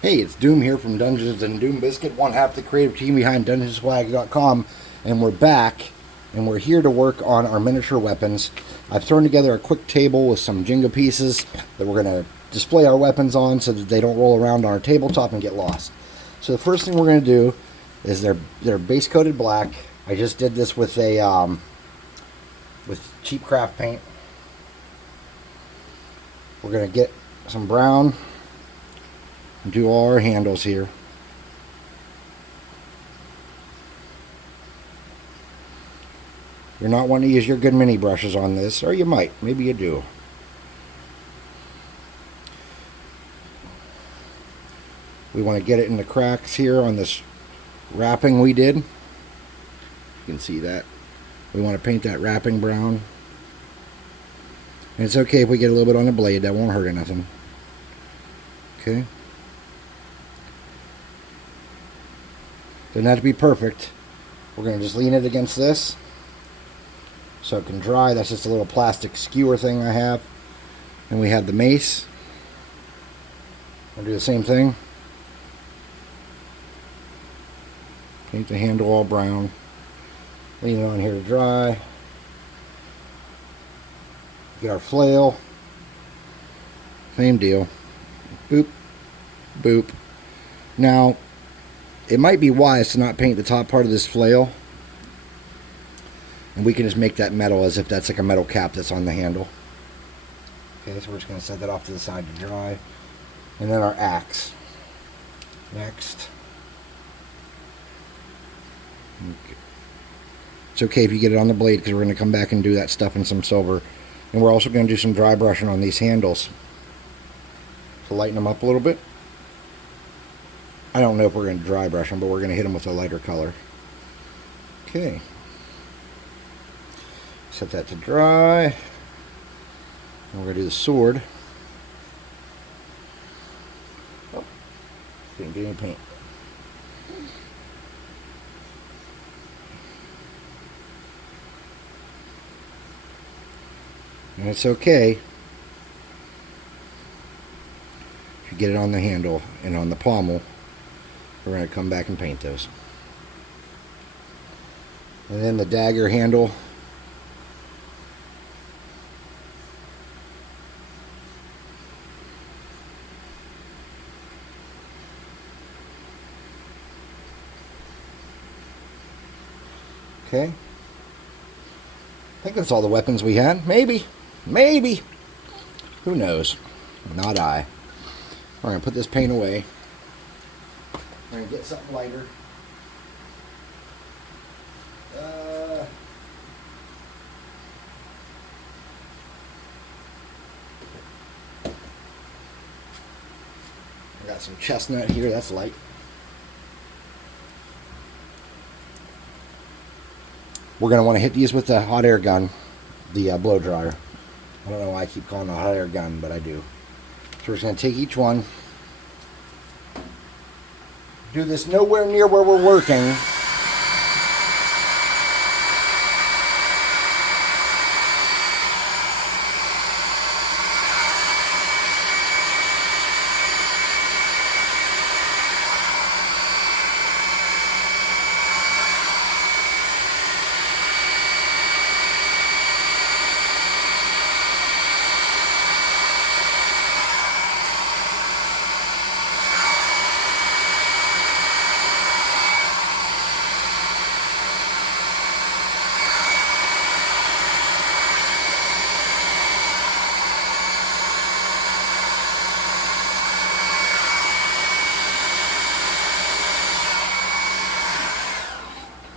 Hey, it's Doom here from Dungeons and Doom Biscuit, one half the creative team behind DungeonsSwag.com, and we're back, and we're here to work on our miniature weapons. I've thrown together a quick table with some Jenga pieces that we're going to display our weapons on so that they don't roll around on our tabletop and get lost. So the first thing we're going to do is they're base coated black. I just did this with with cheap craft paint. We're going to get some brown. Do all our handles here. You're not wanting to use your good mini brushes on this, or you might. Maybe you do. We want to get it in the cracks here on this wrapping we did. You can see that. We want to paint that wrapping brown. And it's okay if we get a little bit on the blade. That won't hurt anything. Okay. Doesn't have to be perfect. We're going to just lean it against this so it can dry. That's just a little plastic skewer thing I have. And we have the mace. We'll do the same thing. Paint the handle all brown. Lean it on here to dry. Get our flail. Same deal. Boop. Boop. Now, it might be wise to not paint the top part of this flail. And we can just make that metal as if that's like a metal cap that's on the handle. Okay, so we're just going to set that off to the side to dry. And then our axe. Next. Okay. It's okay if you get it on the blade because we're going to come back and do that stuff in some silver. And we're also going to do some dry brushing on these handles. To lighten them up a little bit. I don't know if we're going to dry brush them, but we're going to hit them with a lighter color. Okay. Set that to dry. And we're going to do the sword. Oh, didn't get any paint. And it's okay if you get it on the handle and on the pommel. We're going to come back and paint those. And then the dagger handle. Okay. I think that's all the weapons we had. Maybe. Maybe. Who knows? Not I. We're going to put this paint away. We're going to get something lighter. I got some chestnut here. That's light. We're going to want to hit these with the hot air gun, the blow dryer. I don't know why I keep calling it a hot air gun, but I do. So we're just going to take each one. Do this nowhere near where we're working.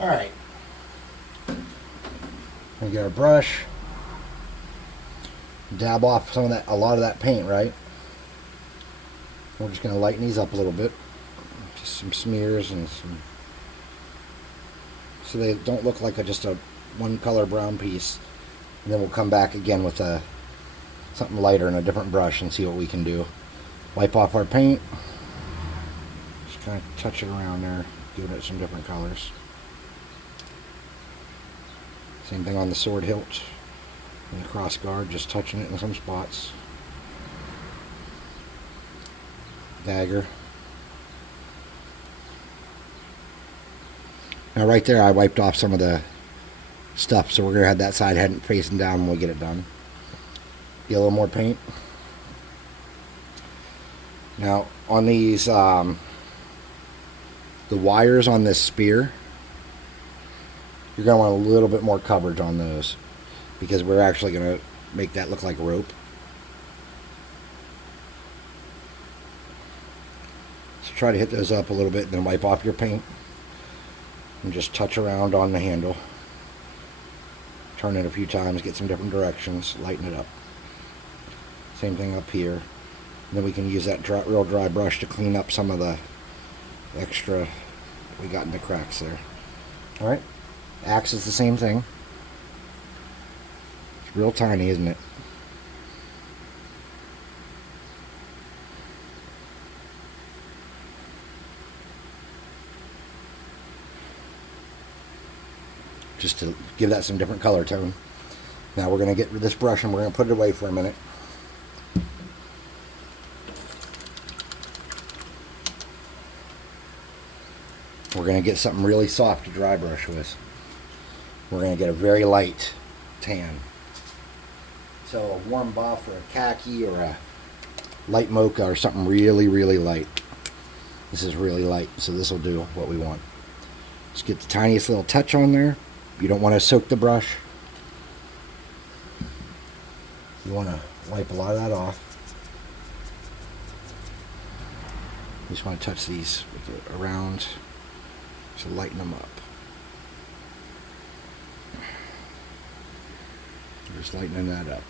Alright. We get our brush. Dab off some of that, a lot of that paint, right? We're just going to lighten these up a little bit. Just some smears and some, so they don't look like just a one color brown piece. And then we'll come back again with something lighter and a different brush and see what we can do. Wipe off our paint. Just kind of touch it around there, giving it some different colors. Same thing on the sword hilt and the cross guard, just touching it in some spots. Dagger. Now right there I wiped off some of the stuff, so we're going to have that side heading facing down when we get it done. Get a little more paint. Now on these, the wires on this spear, you're going to want a little bit more coverage on those because we're actually going to make that look like rope. So try to hit those up a little bit and then wipe off your paint and just touch around on the handle. Turn it a few times, get some different directions, lighten it up. Same thing up here. And then we can use that real dry brush to clean up some of the extra we got in the cracks there. Alright, axe is the same thing. It's real tiny, isn't it? Just to give that some different color tone. Now we're going to get this brush and we're going to put it away for a minute. We're going to get something really soft to dry brush with. We're going to get a very light tan. So a warm buff or a khaki or a light mocha or something really, really light. This is really light, so this will do what we want. Just get the tiniest little touch on there. You don't want to soak the brush. You want to wipe a lot of that off. You just want to touch these around to lighten them up. Just lightening that up.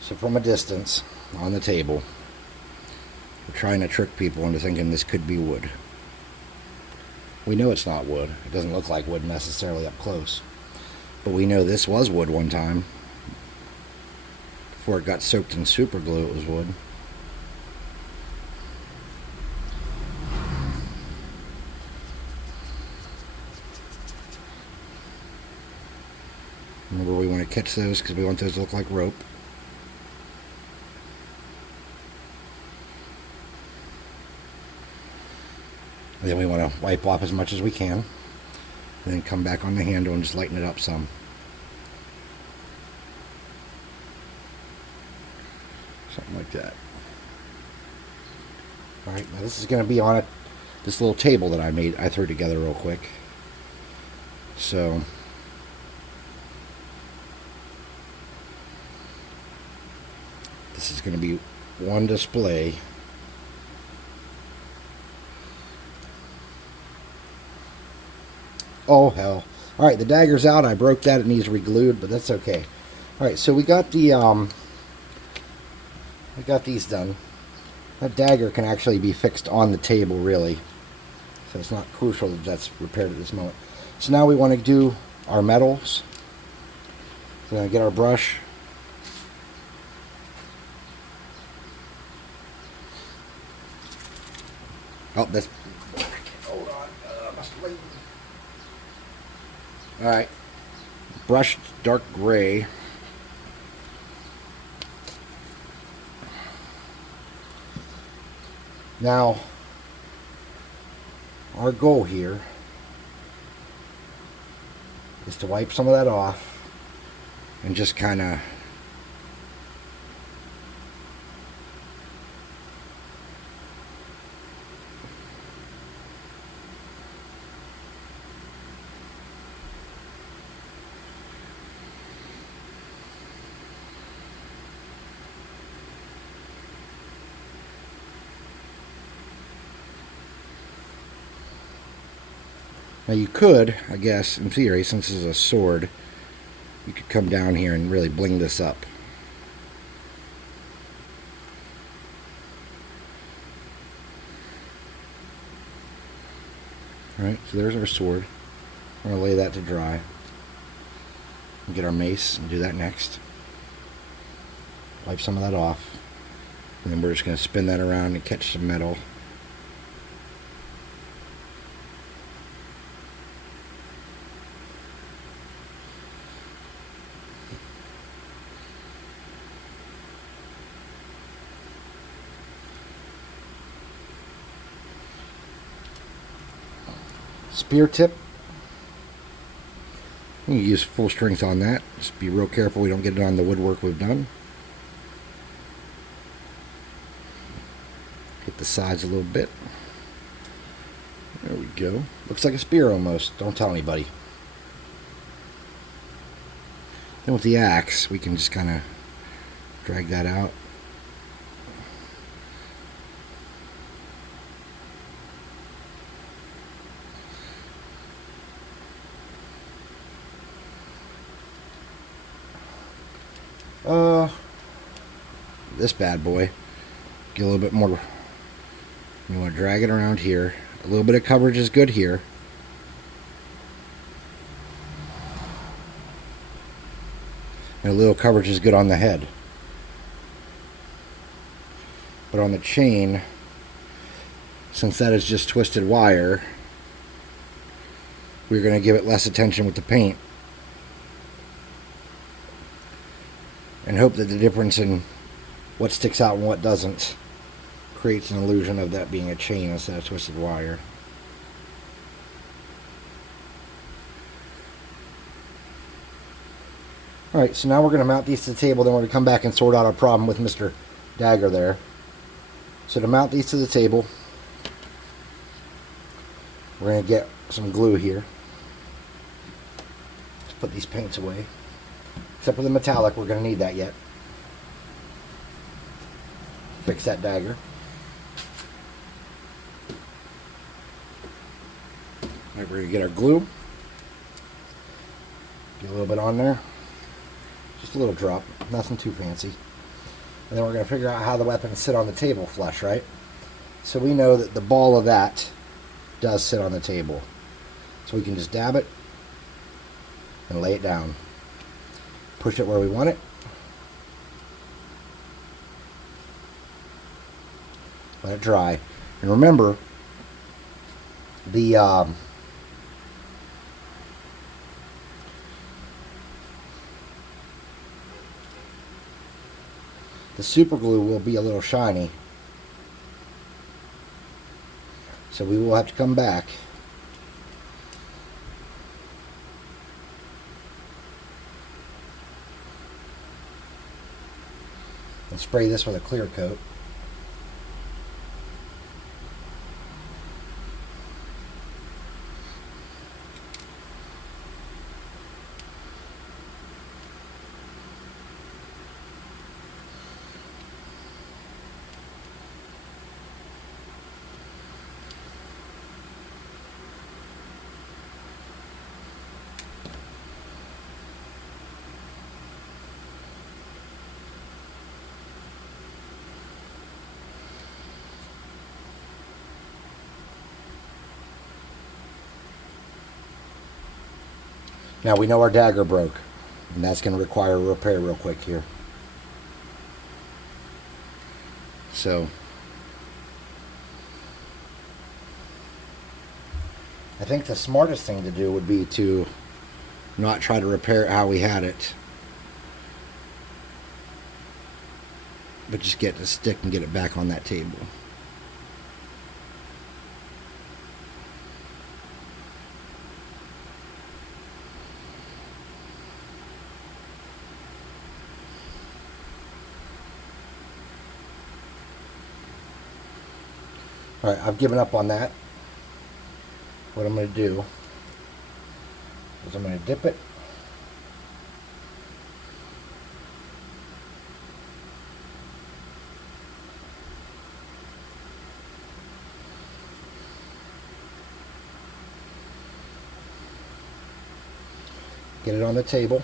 So from a distance on the table, we're trying to trick people into thinking this could be wood. We know it's not wood. It doesn't look like wood necessarily up close. But we know this was wood one time. Before it got soaked in super glue, it was wood. Remember, we want to catch those because we want those to look like rope. Then we want to wipe off as much as we can. And then come back on the handle and just lighten it up some. Something like that. Alright, now this is going to be on this little table that I threw together real quick. So this is going to be one display. Oh hell. Alright, the dagger's out. I broke that. It needs re-glued, but that's okay. Alright, so we got these done. That dagger can actually be fixed on the table, really. So it's not crucial that that's repaired at this moment. So now we want to do our metals. So we're going to get our brush. Oh, that's... Hold on. Must wait. Alright, brush dark gray. Now, our goal here is to wipe some of that off and just kind of now you could, I guess, in theory, since this is a sword, you could come down here and really bling this up. Alright, so there's our sword. We're going to lay that to dry. And get our mace and do that next. Wipe some of that off. And then we're just going to spin that around and catch some metal. spear tip. You can use full strength on that. Just be real careful we don't get it on the woodwork we've done. Hit the sides a little bit. There we go. Looks like a spear almost. Don't tell anybody. Then with the axe, we can just kind of drag that out. This bad boy. Get a little bit more. You want to drag it around here. A little bit of coverage is good here. And a little coverage is good on the head. But on the chain, since that is just twisted wire, we're going to give it less attention with the paint. And hope that the difference in what sticks out and what doesn't creates an illusion of that being a chain instead of twisted wire. Alright, so now we're going to mount these to the table, then we're going to come back and sort out our problem with Mr. Dagger there. So to mount these to the table, we're going to get some glue here. Let's put these paints away. Except for the metallic, we're going to need that yet. Fix that dagger. Alright, we're going to get our glue. Get a little bit on there. Just a little drop. Nothing too fancy. And then we're going to figure out how the weapons sit on the table flush, right? So we know that the ball of that does sit on the table. So we can just dab it and lay it down. Push it where we want it. Let it dry. And remember, the super glue will be a little shiny. So we will have to come back and spray this with a clear coat. Now we know our dagger broke, and that's going to require a repair real quick here. So, I think the smartest thing to do would be to not try to repair it how we had it, but just get the stick and get it back on that table. Alright, I've given up on that. What I'm going to do is I'm going to dip it. Get it on the table.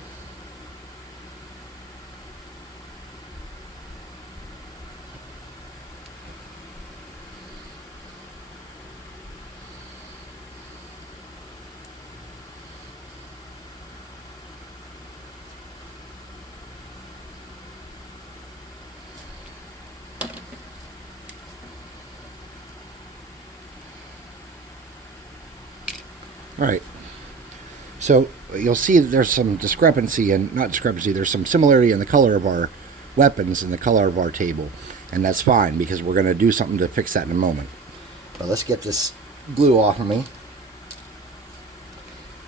Alright, so you'll see that there's some discrepancy, and not discrepancy, there's some similarity in the color of our weapons and the color of our table. And that's fine, because we're going to do something to fix that in a moment. But let's get this glue off of me.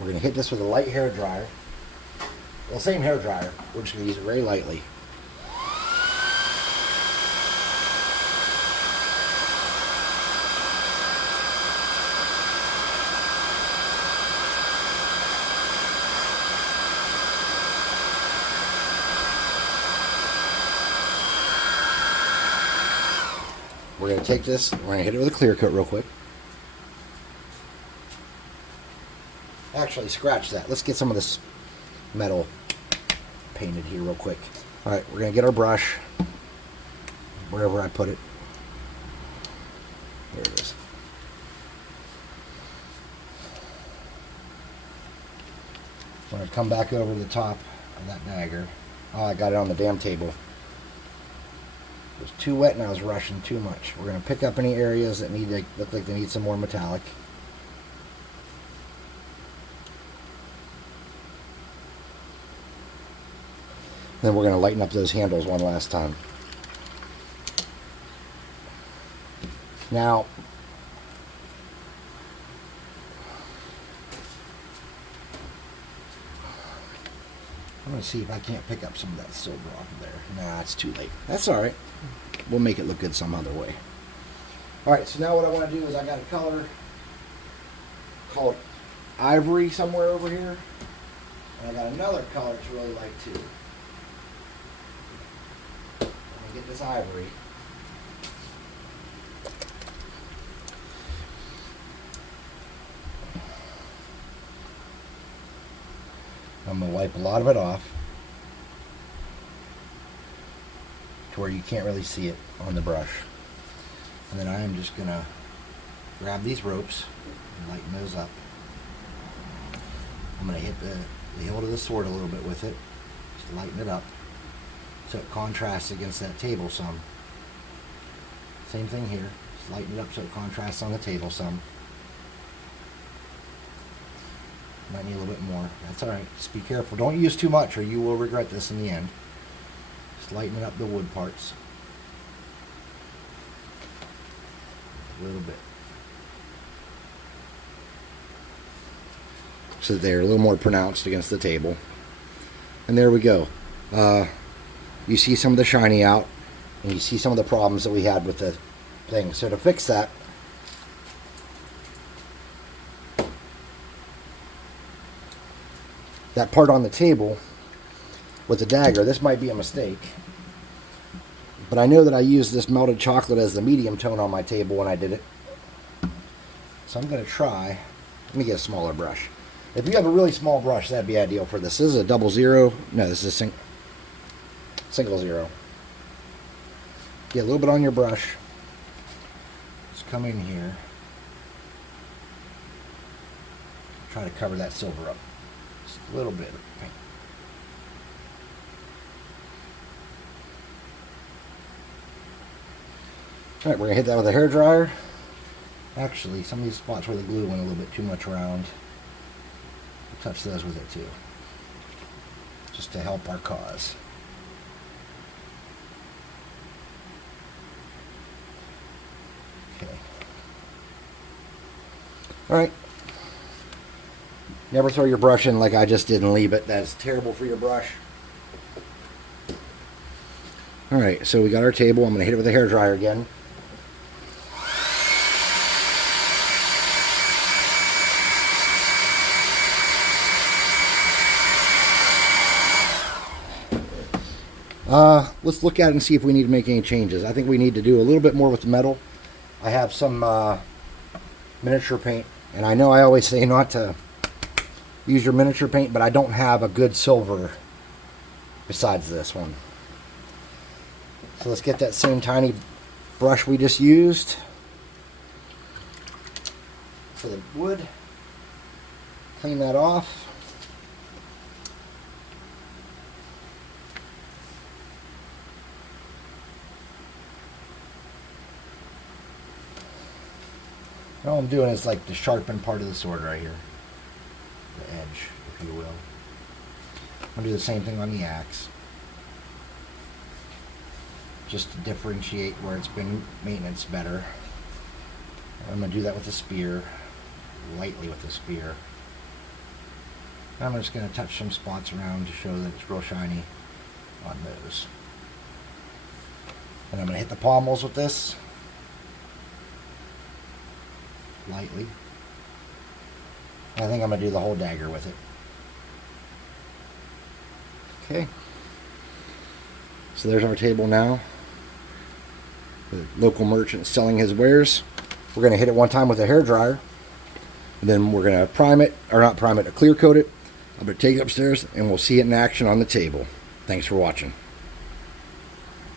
We're going to hit this with a light hair dryer. Well, same hair dryer. We're just going to use it very lightly. We're going to take this, we're going to hit it with a clear coat real quick. Actually, scratch that. Let's get some of this metal painted here real quick. Alright, we're going to get our brush, wherever I put it. There it is. I'm going to come back over the top of that dagger. Oh, I got it on the damn table. It was too wet and I was rushing too much. We're going to pick up any areas that need to look like they need some more metallic. Then we're going to lighten up those handles one last time. Now, I'm going to see if I can't pick up some of that silver off of there. Nah, it's too late. That's alright. We'll make it look good some other way. Alright, so now what I want to do is I got a color called Ivory somewhere over here. And I got another color to really like too. I'm going to get this Ivory. I'm going to wipe a lot of it off to where you can't really see it on the brush. And then I am just going to grab these ropes and lighten those up. I'm going to hit the hilt of the sword a little bit with it, just lighten it up so it contrasts against that table some. Same thing here, just lighten it up so it contrasts on the table some. Might need a little bit more. That's alright. Just be careful. Don't use too much or you will regret this in the end. Just lightening up the wood parts. A little bit. So that they're a little more pronounced against the table. And there we go. You see some of the shiny out. And you see some of the problems that we had with the thing. So to fix that, that part on the table with the dagger, this might be a mistake, but I know that I used this melted chocolate as the medium tone on my table when I did it, so I'm going to try. Let me get a smaller brush. If you have a really small brush, that'd be ideal for this. This is a 00. No, this is a single zero. Get a little bit on your brush. Just come in here, try to cover that silver up. Just a little bit of paint. Alright, we're going to hit that with a hairdryer. Actually, some of these spots where the glue went a little bit too much around, we'll touch those with it too. Just to help our cause. Okay. Alright. Never throw your brush in like I just did and leave it. That's terrible for your brush. Alright, so we got our table. I'm going to hit it with a hairdryer again. Let's look at it and see if we need to make any changes. I think we need to do a little bit more with the metal. I have some miniature paint, and I know I always say not to use your miniature paint, but I don't have a good silver besides this one. So let's get that same tiny brush we just used for the wood. Clean that off. And all I'm doing is like the sharpened part of the sword right here. The edge, if you will. I'm going to do the same thing on the axe. Just to differentiate where it's been maintenance better. I'm going to do that with the spear. Lightly with the spear. I'm just going to touch some spots around to show that it's real shiny on those. And I'm going to hit the pommels with this lightly. And I think I'm going to do the whole dagger with it. Okay. So there's our table now. The local merchant selling his wares. We're going to hit it one time with a hairdryer. And then we're going to prime it, or not prime it, clear coat it. I'm going to take it upstairs and we'll see it in action on the table. Thanks for watching.